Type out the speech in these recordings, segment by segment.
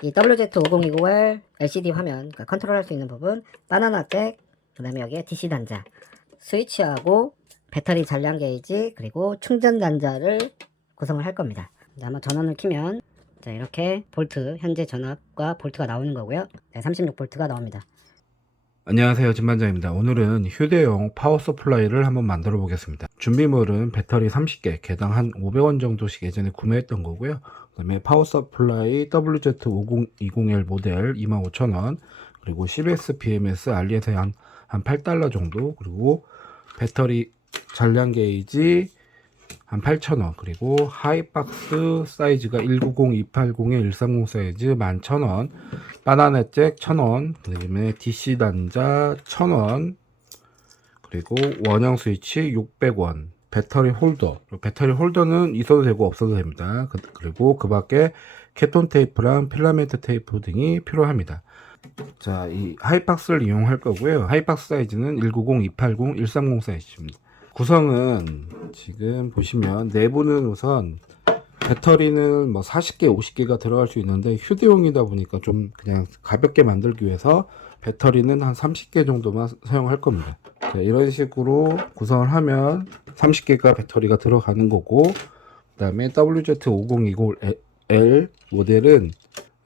이 WZ5020을 LCD 화면, 그러니까 컨트롤할 수 있는 부분, 바나나 잭, 그 다음에 여기에 DC 단자, 스위치하고 배터리 잔량 게이지, 그리고 충전 단자를 구성을 할 겁니다. 자, 한번 전원을 켜면 자, 이렇게 볼트, 현재 전압과 볼트가 나오는 거고요. 네, 36V가 나옵니다. 안녕하세요, 진반장입니다. 오늘은 휴대용 파워 서플라이를 한번 만들어 보겠습니다. 준비물은 배터리 30개, 개당 한 500원 정도씩 예전에 구매했던 거고요. 그 다음에 파워 서플라이 WZ5020L 모델 25,000원, 그리고 CBS BMS 알리에서 한 $8 정도, 그리고 배터리 잔량 게이지 한 8,000원, 그리고 하이박스 사이즈가 190-280에 130 사이즈 11,000원, 바나나 잭 1,000원, 그 다음에 DC 단자 1,000원, 그리고 원형 스위치 600원, 배터리 홀더, 배터리 홀더는 있어도 되고 없어도 됩니다. 그리고 그 밖에 케톤 테이프랑 필라멘트 테이프 등이 필요합니다. 자, 이 하이박스를 이용할 거고요. 하이박스 사이즈는 190-280 130 사이즈입니다. 구성은 지금 보시면 내부는 우선 배터리는 뭐 40개, 50개가 들어갈 수 있는데 휴대용이다 보니까 좀 그냥 가볍게 만들기 위해서 배터리는 한 30개 정도만 사용할 겁니다. 자, 이런 식으로 구성을 하면 30개가 배터리가 들어가는 거고, 그 다음에 WZ5020L 모델은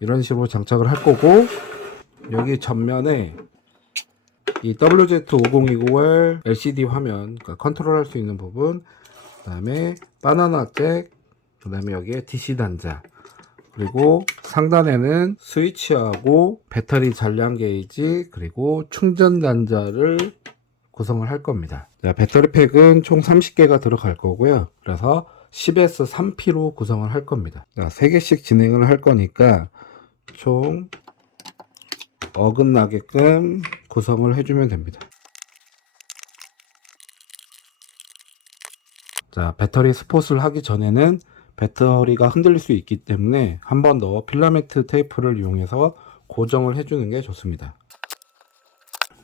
이런 식으로 장착을 할 거고, 여기 전면에 이 WZ5020L LCD 화면, 그러니까 컨트롤할 수 있는 부분, 그 다음에 바나나 잭, 그 다음에 여기에 DC 단자, 그리고 상단에는 스위치하고 배터리 잔량 게이지, 그리고 충전 단자를 구성을 할 겁니다. 자, 배터리 팩은 총 30개가 들어갈 거고요. 그래서 10에서 3P로 구성을 할 겁니다. 자, 3개씩 진행을 할 거니까 총 어긋나게끔 구성을 해주면 됩니다. 자, 배터리 스폿을 하기 전에는 배터리가 흔들릴 수 있기 때문에 한 번 더 필라멘트 테이프를 이용해서 고정을 해주는 게 좋습니다.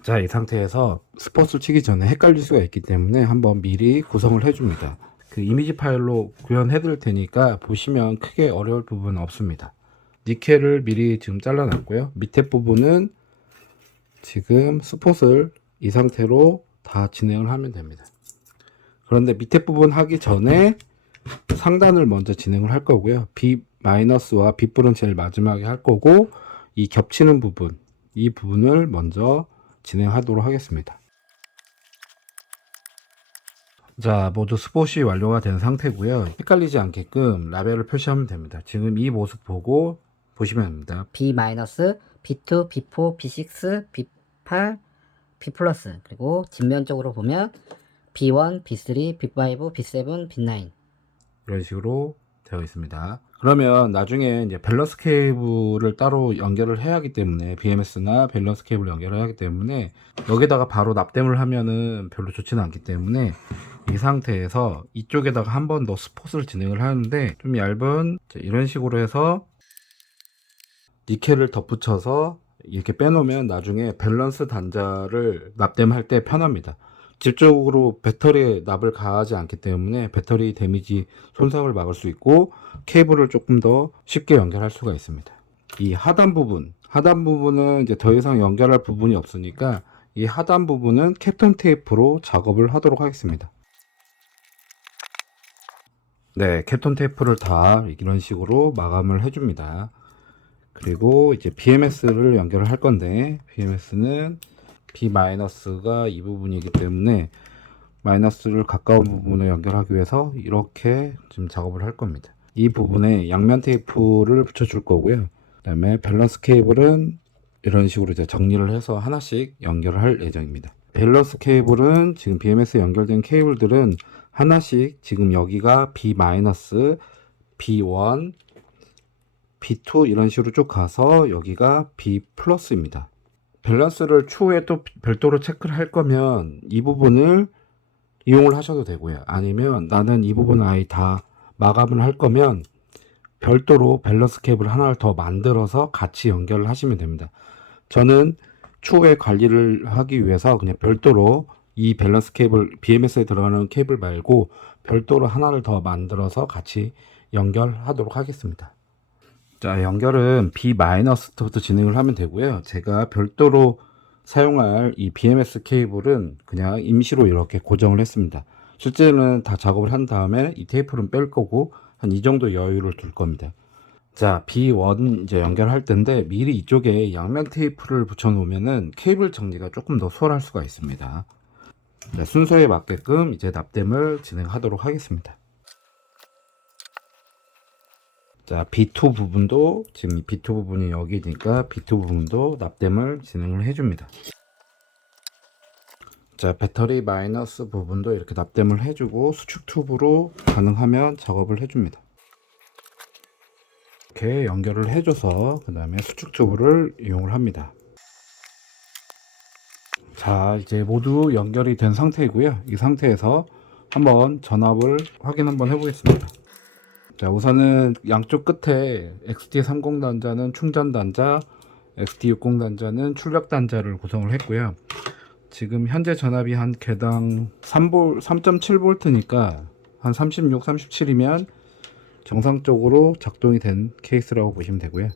자, 이 상태에서 스폿을 치기 전에 헷갈릴 수가 있기 때문에 한번 미리 구성을 해줍니다. 그 이미지 파일로 구현해 드릴 테니까 보시면 크게 어려울 부분은 없습니다. 니켈을 미리 지금 잘라놨고요. 밑에 부분은 지금 스폿을 이 상태로 다 진행을 하면 됩니다. 그런데 밑에 부분 하기 전에 상단을 먼저 진행을 할 거고요. B-와 B뿔은 제일 마지막에 할 거고, 이 겹치는 부분, 이 부분을 먼저 진행하도록 하겠습니다. 자, 모두 스폿이 완료가 된 상태고요. 헷갈리지 않게끔 라벨을 표시하면 됩니다. 지금 이 모습 보고 보시면 됩니다. B-, B2, B4, B6, B8, B+, 그리고 뒷면쪽으로 보면 B1, B3, B5, B7, B9 이런 식으로 되어 있습니다. 그러면 나중에 이제 밸런스 케이블을 따로 연결을 해야 하기 때문에, BMS나 밸런스 케이블을 연결을 하기 때문에 여기다가 바로 납땜을 하면은 별로 좋지는 않기 때문에 이 상태에서 이쪽에다가 한 번 더 스폿을 진행을 하는데, 좀 얇은 이런 식으로 해서 니켈을 덧붙여서 이렇게 빼놓으면 나중에 밸런스 단자를 납땜할 때 편합니다. 직접적으로 배터리에 납을 가하지 않기 때문에 배터리 데미지 손상을 막을 수 있고, 케이블을 조금 더 쉽게 연결할 수가 있습니다. 이 하단 부분은 이제 더 이상 연결할 부분이 없으니까 이 하단 부분은 캡톤 테이프로 작업을 하도록 하겠습니다. 네, 캡톤 테이프를 다 이런 식으로 마감을 해줍니다. 그리고 이제 BMS를 연결을 할 건데, BMS는 B-가 이 부분이기 때문에 마이너스를 가까운 부분에 연결하기 위해서 이렇게 지금 작업을 할 겁니다. 이 부분에 양면 테이프를 붙여줄 거고요. 그 다음에 밸런스 케이블은 이런 식으로 이제 정리를 해서 하나씩 연결을 할 예정입니다. 밸런스 케이블은 지금 BMS 연결된 케이블들은 하나씩, 지금 여기가 B-, B1, B2 이런 식으로 쭉 가서 여기가 B+입니다. 밸런스를 추후에 또 별도로 체크를 할 거면 이 부분을 이용을 하셔도 되고요. 아니면 나는 이 부분을 아예 다 마감을 할 거면 별도로 밸런스 케이블 하나를 더 만들어서 같이 연결을 하시면 됩니다. 저는 추후에 관리를 하기 위해서 그냥 별도로 이 밸런스 케이블, BMS에 들어가는 케이블 말고 별도로 하나를 더 만들어서 같이 연결하도록 하겠습니다. 자, 연결은 B-부터 진행을 하면 되고요. 제가 별도로 사용할 이 BMS 케이블은 그냥 임시로 이렇게 고정을 했습니다. 실제는 다 작업을 한 다음에 이 테이프는 뺄 거고 한 이 정도 여유를 둘 겁니다. 자, B1 이제 연결할 텐데 미리 이쪽에 양면 테이프를 붙여 놓으면은 케이블 정리가 조금 더 수월할 수가 있습니다. 자, 순서에 맞게끔 이제 납땜을 진행하도록 하겠습니다. 자, B2 부분도 지금 B2 부분이 여기니까 B2 부분도 납땜을 진행을 해줍니다. 자, 배터리 마이너스 부분도 이렇게 납땜을 해주고 수축 튜브로 가능하면 작업을 해줍니다. 이렇게 연결을 해줘서 그 다음에 수축 튜브를 이용을 합니다. 자, 이제 모두 연결이 된 상태이고요. 이 상태에서 한번 전압을 확인 한번 해보겠습니다. 자, 우선은 양쪽 끝에 XT30 단자는 충전 단자, XT60 단자는 출력 단자를 구성을 했고요. 지금 현재 전압이 한 개당 3.7V니까 한 36, 37이면 정상적으로 작동이 된 케이스라고 보시면 되고요.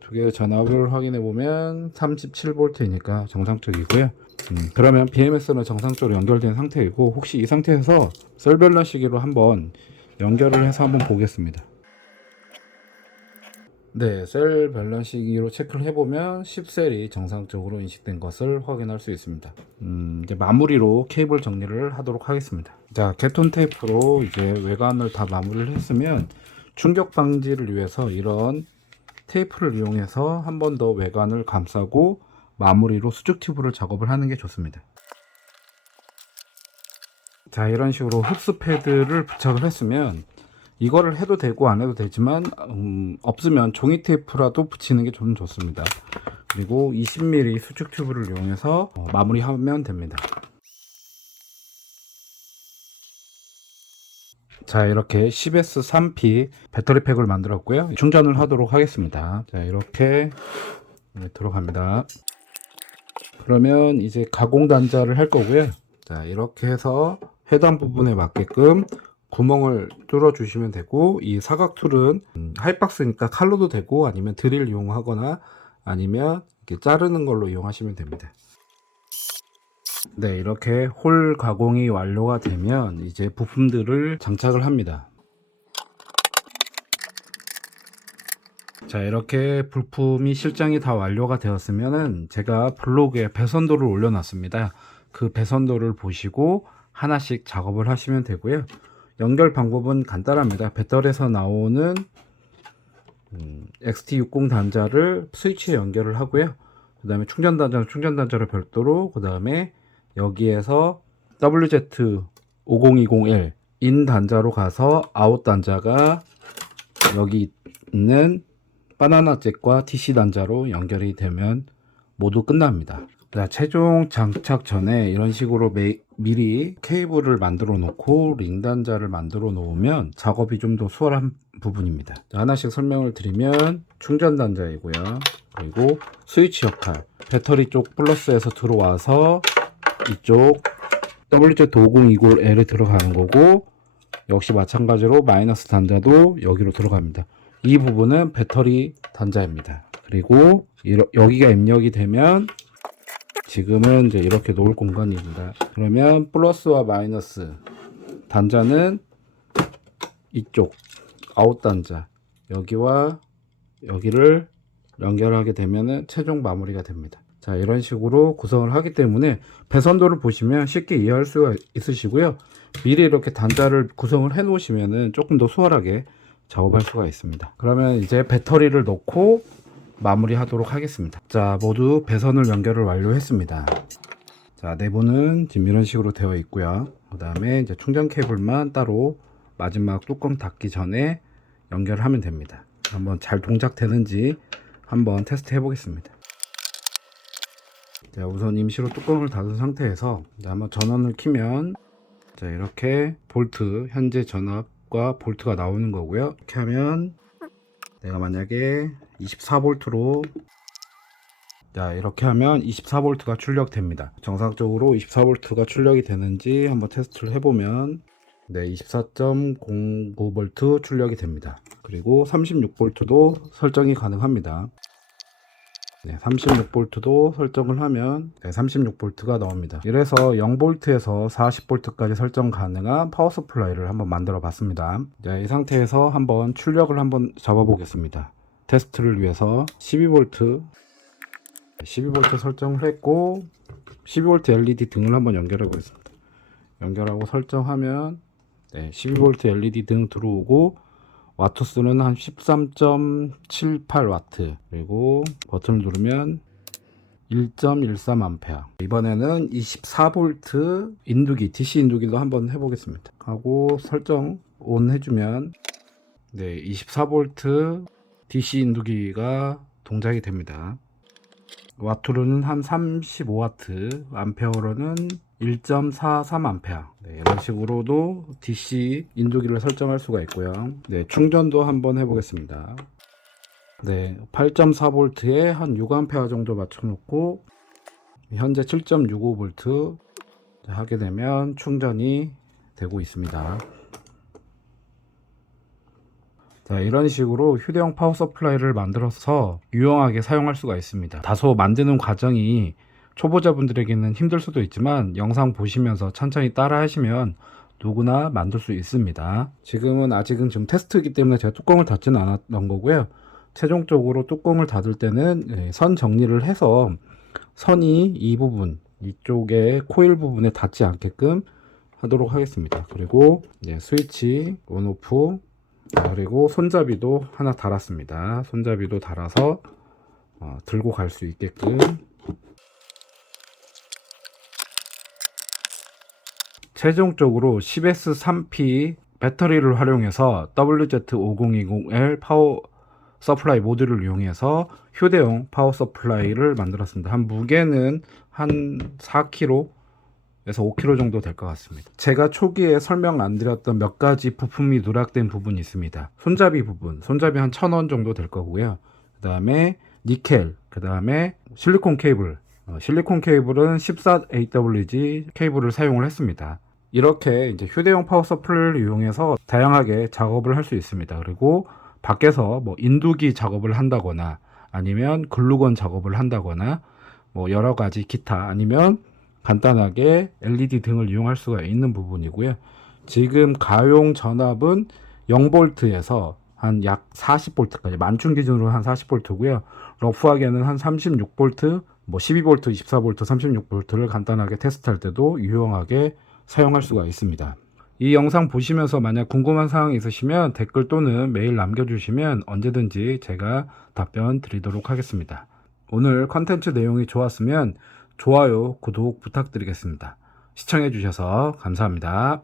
두 개의 전압을 확인해 보면 37V니까 정상적이고요. 그러면 BMS는 정상적으로 연결된 상태이고, 혹시 이 상태에서 셀 밸런시기로 한번 연결을 해서 한번 보겠습니다. 네, 셀 밸런시기로 체크를 해보면 10셀이 정상적으로 인식된 것을 확인할 수 있습니다. 이제 마무리로 케이블 정리를 하도록 하겠습니다. 자, 개톤 테이프로 이제 외관을 다 마무리를 했으면 충격 방지를 위해서 이런 테이프를 이용해서 한 번 더 외관을 감싸고 마무리로 수축 튜브를 작업을 하는 게 좋습니다. 자, 이런 식으로 흡수 패드를 부착을 했으면 이거를 해도 되고 안 해도 되지만 없으면 종이 테이프라도 붙이는 게 좀 좋습니다. 그리고 20mm 수축 튜브를 이용해서 마무리하면 됩니다. 자, 이렇게 10S3P 배터리 팩을 만들었고요. 충전을 하도록 하겠습니다. 자, 이렇게 들어갑니다. 그러면 이제 가공 단자를 할 거고요. 자, 이렇게 해서 해당 부분에 맞게끔 구멍을 뚫어 주시면 되고, 이 사각 툴은 하이박스니까 칼로도 되고 아니면 드릴 이용하거나 아니면 이렇게 자르는 걸로 이용하시면 됩니다. 네, 이렇게 홀 가공이 완료가 되면 이제 부품들을 장착을 합니다. 자, 이렇게 부품이 실장이 다 완료가 되었으면은 제가 블로그에 배선도를 올려놨습니다. 그 배선도를 보시고 하나씩 작업을 하시면 되고요. 연결 방법은 간단합니다. 배터리에서 나오는 XT60 단자를 스위치에 연결을 하고요. 그 다음에 충전 단자를 별도로, 그 다음에 여기에서 WZ5020L 인 단자로 가서 아웃 단자가 여기 있는 바나나 잭과 DC 단자로 연결이 되면 모두 끝납니다. 자, 최종 장착 전에 이런 식으로 미리 케이블을 만들어 놓고 링 단자를 만들어 놓으면 작업이 좀 더 수월한 부분입니다. 자, 하나씩 설명을 드리면 충전 단자이고요. 그리고 스위치 역할, 배터리 쪽 플러스에서 들어와서 이쪽 WZ5020L에 들어가는 거고, 역시 마찬가지로 마이너스 단자도 여기로 들어갑니다. 이 부분은 배터리 단자입니다. 그리고 여기가 입력이 되면 지금은 이제 이렇게 놓을 공간입니다. 그러면 플러스와 마이너스 단자는 이쪽 아웃 단자, 여기와 여기를 연결하게 되면은 최종 마무리가 됩니다. 자, 이런 식으로 구성을 하기 때문에 배선도를 보시면 쉽게 이해할 수가 있으시고요. 미리 이렇게 단자를 구성을 해 놓으시면은 조금 더 수월하게 작업할 수가 있습니다. 그러면 이제 배터리를 넣고 마무리 하도록 하겠습니다. 자, 모두 배선을 연결을 완료했습니다. 자, 내부는 지금 이런 식으로 되어 있고요. 그 다음에 이제 충전 케이블만 따로 마지막 뚜껑 닫기 전에 연결하면 됩니다. 한번 잘 동작되는지 한번 테스트 해 보겠습니다. 자, 우선 임시로 뚜껑을 닫은 상태에서 한번 전원을 켜면, 자, 이렇게 볼트, 현재 전압과 볼트가 나오는 거고요. 이렇게 하면 내가 만약에 24V로, 자, 이렇게 하면 24V가 출력됩니다. 정상적으로 24V가 출력이 되는지 한번 테스트를 해보면, 네, 24.09V 출력이 됩니다. 그리고 36V도 설정이 가능합니다. 네, 36V도 설정을 하면 36V가 나옵니다. 이래서 0V에서 40V까지 설정 가능한 파워 서플라이를 한번 만들어 봤습니다. 네, 이 상태에서 한번 출력을 한번 잡아 보겠습니다. 테스트를 위해서 12V 설정을 했고 12V LED 등을 한번 연결해 보겠습니다. 연결하고 설정하면 12V LED 등 들어오고 와트수는 한 13.78W, 그리고 버튼을 누르면 1.13A. 이번에는 24V 인두기, DC 인두기도 한번 해보겠습니다. 하고 설정 온 해주면 24V DC 인두기가 동작이 됩니다. 와트로는 한 35W, 암페어로는 1.43A. 이런 식으로도 DC 인두기를 설정할 수가 있고요. 충전도 한번 해보겠습니다. 8.4V에 한 6A 정도 맞춰놓고 현재 7.65V 하게 되면 충전이 되고 있습니다. 자, 이런 식으로 휴대용 파워 서플라이를 만들어서 유용하게 사용할 수가 있습니다. 다소 만드는 과정이 초보자분들에게는 힘들 수도 있지만 영상 보시면서 천천히 따라 하시면 누구나 만들 수 있습니다. 지금은 아직은 좀 테스트이기 때문에 제가 뚜껑을 닫지는 않았던 거고요. 최종적으로 뚜껑을 닫을 때는 선 정리를 해서 선이 이 부분, 이쪽에 코일 부분에 닿지 않게끔 하도록 하겠습니다. 그리고 스위치 온 오프, 그리고 손잡이도 하나 달았습니다. 손잡이도 달아서 들고 갈 수 있게끔. 최종적으로 10S3P 배터리를 활용해서 WZ5020L 파워 서플라이 모듈을 이용해서 휴대용 파워 서플라이를 만들었습니다. 한 무게는 한 4kg 에서 5kg 정도 될 것 같습니다. 제가 초기에 설명 안 드렸던 몇 가지 부품이 누락된 부분이 있습니다. 손잡이 부분, 손잡이 한 1,000원 정도 될 거고요. 그 다음에 니켈, 그 다음에 실리콘 케이블, 실리콘 케이블은 14AWG 케이블을 사용을 했습니다. 이렇게 이제 휴대용 파워 서플라이를 이용해서 다양하게 작업을 할 수 있습니다. 그리고 밖에서 뭐 인두기 작업을 한다거나 아니면 글루건 작업을 한다거나 뭐 여러 가지 기타, 아니면 간단하게 LED 등을 이용할 수가 있는 부분이고요. 지금 가용 전압은 0V에서 한 약 40V까지, 만충 기준으로 한 40V고요. 러프하게는 한 36V, 뭐 12V, 24V, 36V를 간단하게 테스트할 때도 유용하게 사용할 수가 있습니다. 이 영상 보시면서 만약 궁금한 사항이 있으시면 댓글 또는 메일 남겨주시면 언제든지 제가 답변 드리도록 하겠습니다. 오늘 컨텐츠 내용이 좋았으면 좋아요, 구독 부탁드리겠습니다. 시청해 주셔서 감사합니다.